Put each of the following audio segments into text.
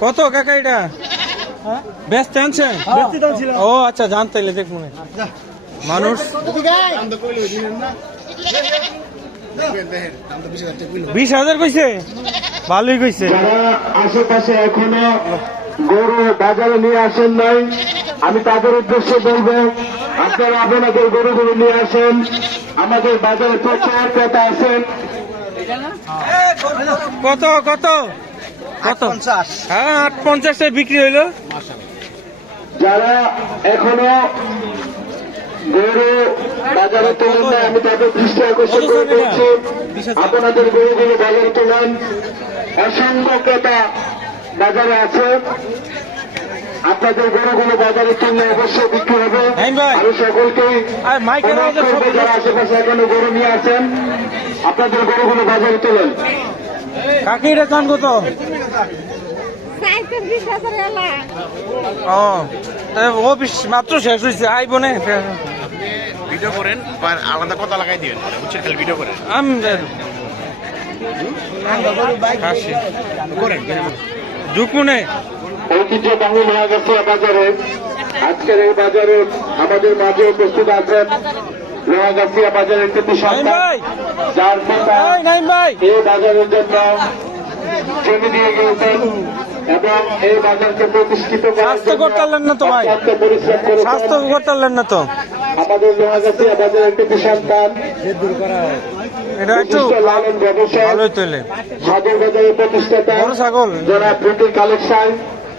কত কাকা এটা? ব্যস্ত আনছেন? ও আচ্ছা জানতে দেখ মনে মানুষ। বিশ হাজার কইছে? ভালোই কইছে। আশেপাশে এখনও গরু বাজারে নিয়ে আসেন নাই আমি তাদের উদ্দেশ্যে বলব আপনারা আপনাদের গরুগুলো নিয়ে আসেন। আমাদের বাজারে প্রচুর ক্রেতা আছেন কত কত? কত? হ্যাঁ আট পঞ্চাশে বিক্রি হইল। যারা এখনও গরু বাজারে তোলেন না আমি তাদের দৃষ্টি আকর্ষণ করে বলছি আপনাদের গরুগুলো বাজারে তোলেন। অসংখ্য ক্রেতা বাজারে আছে। আপনাদের গরুগুলো বাজারে তুললে অবশ্যই বিক্রি হবে। আমি সকলকেই যারা আশেপাশে এখনও গরু নিয়ে আছেন আপনাদের গরুগুলো বাজারে তোলেন কাকি এটা চান কত? ও এ, ও বিশ মাত্র শেষ হয়েছে আইব না ভিডিও করেন আলাদা কথা লাগাই দিবেন বুঝছেন? খালি ভিডিও করেন। আমি ঝুঁকুনে ঐতিহ্যবাহী লোহাগাছিয়া বাজারে। আজকের এই বাজারে আমাদের মাঝে উপস্থিত আছেন লোহাগাছিয়া বাজারের নাইম সন্তান যার পিতা এই বাজারের জন্য জমি দিয়ে গিয়েছেন এবং এই বাজারকে প্রতিষ্ঠিত স্বাস্থ্য করতে না তো ভাই। অত্যন্ত পরিশ্রম করেছেন। স্বাস্থ্য করতে না তো। আমাদের লোহাগাছিয়া বাজারের কৃতি সন্তান এটা একটু লালন ব্যবসায়ী সাগর বাজারের প্রতিষ্ঠাতা ছাগল জনাব ব্রিটিশ কালেকশন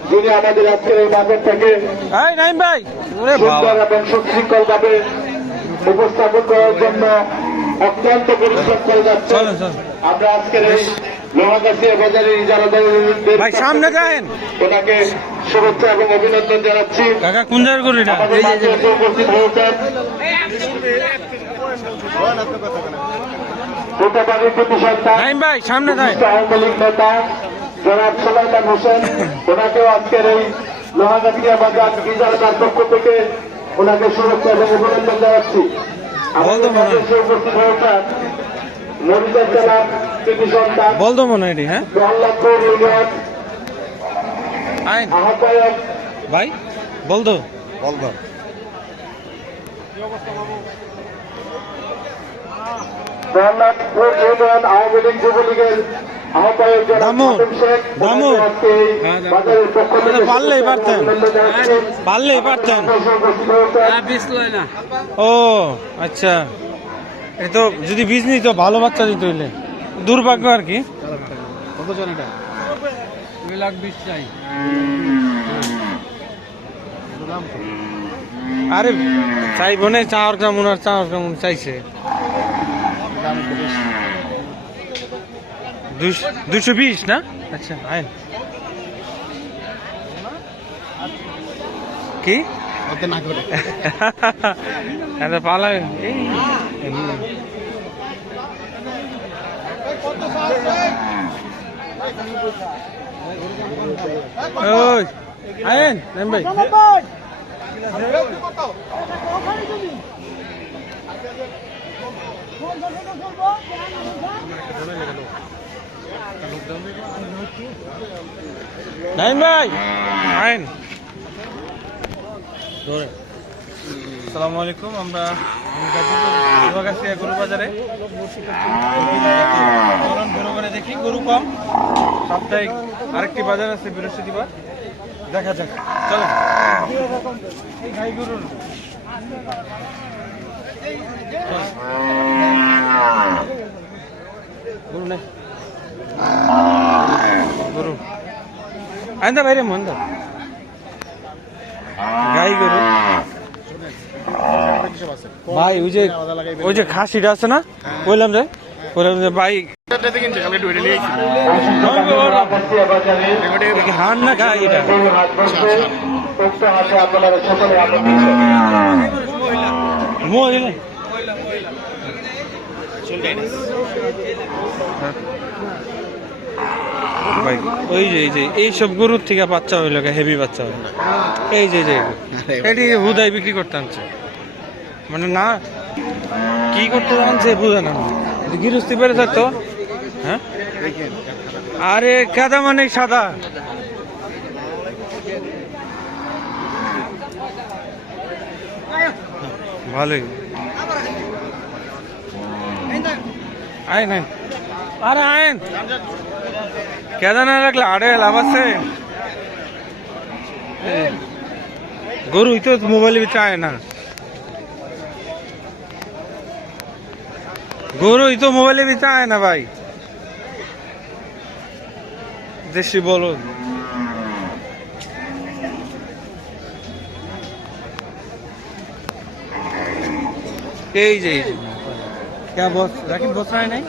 যিনি আমাদের আজকের এই বাজারটাকে সুন্দর এবং সুশৃঙ্খল ভাবে উপস্থাপন করার জন্য অত্যন্ত পরিশ্রম করে যাচ্ছে। আমরা আজকের এই লোহাগাছিয়া বাজারে যারা দলের ভাই সামনে যায়েন ওনাকে শুভেচ্ছা এবং অভিনন্দন জানাচ্ছি। কাকা কোন জায়গার করি না উপস্থিত হয়েছেন। কোটাবাড়ির প্রতি সন্তান নাইম ভাই সামনে যায়েন বিশিষ্ট আওয়ামী লীগ নেতা জনাব সোলাইমান হোসেন। ওনাকেও আজকের এই লোহাগাছিয়া বাজার ইজারাদার পক্ষ থেকে ওনাকে সুরক্ষা এবং অভিনন্দন জানাচ্ছি। আমাদের হয়। মাঝে এসে উপস্থিত হয়েছেন মরিদার জেলার কৃতি সন্তান বলতো মনে এটি, হ্যাঁ? প্রহ্লাদপুর ইউনিয়ন আহ্বায়ক। ভাই বলতো। প্রহ্লাদপুর ইউনিয়ন আওয়ামী লীগ যুবলীগের হ্যাঁ, পারলেই পারতেন। পারলেই পারতেন। উপস্থিত হয়েছেন ও আচ্ছা। এই তো যদি বীজ নিত ভালো বাচ্চা দিত হইলে। দুর্ভাগ্য আর কি। কত জন এটা? দুই লাখ বিশ চাই। আরে চাইব না চাওয়ার কেমন আর চাওয়ার কেমন চাইছে? দুশো বিশ। না? আচ্ছা আইন কি? না করে। পালা। ওই নাইম ভাই। আইন ধরে। আসসালামু আলাইকুম আমরা গাছিয়া গরু বাজারে গরু দেখি গরু কম। সাপ্তাহিক আরেকটি বাজার আছে বৃহস্পতিবার। দেখা যাক। চলো এই গাই গরুর চল। গরু আইন্দা বাইরে মন্দা গাই গরু ভাই ওই যে ওই যে খাসিটা আছে না বললাম যে বললাম যে ভাই হান না গাই এটা মহিলা। ওই যে এই যে এইসব গরুর থেকে বাচ্চা হইল হেভি বাচ্চা হইল এই যে যে এটি হুদায় বিক্রি করতে আনছে। মানে না কি করতে আনছে বুঝে না। গিরস্তি পেরে থাকতো হ্যাঁ? আরে কাদা মানে সাদা। ভালোই। আইন আইন। আরে আইন। কেদা না রাখলে আড়ে লাভ আছে। গরু তো মোবাইলের ভিতরে না। গরু তো মোবাইলের ভিতরে না ভাই। দেশি বলো এই যে क्या बॉस राकिब बॉस रहा है नहीं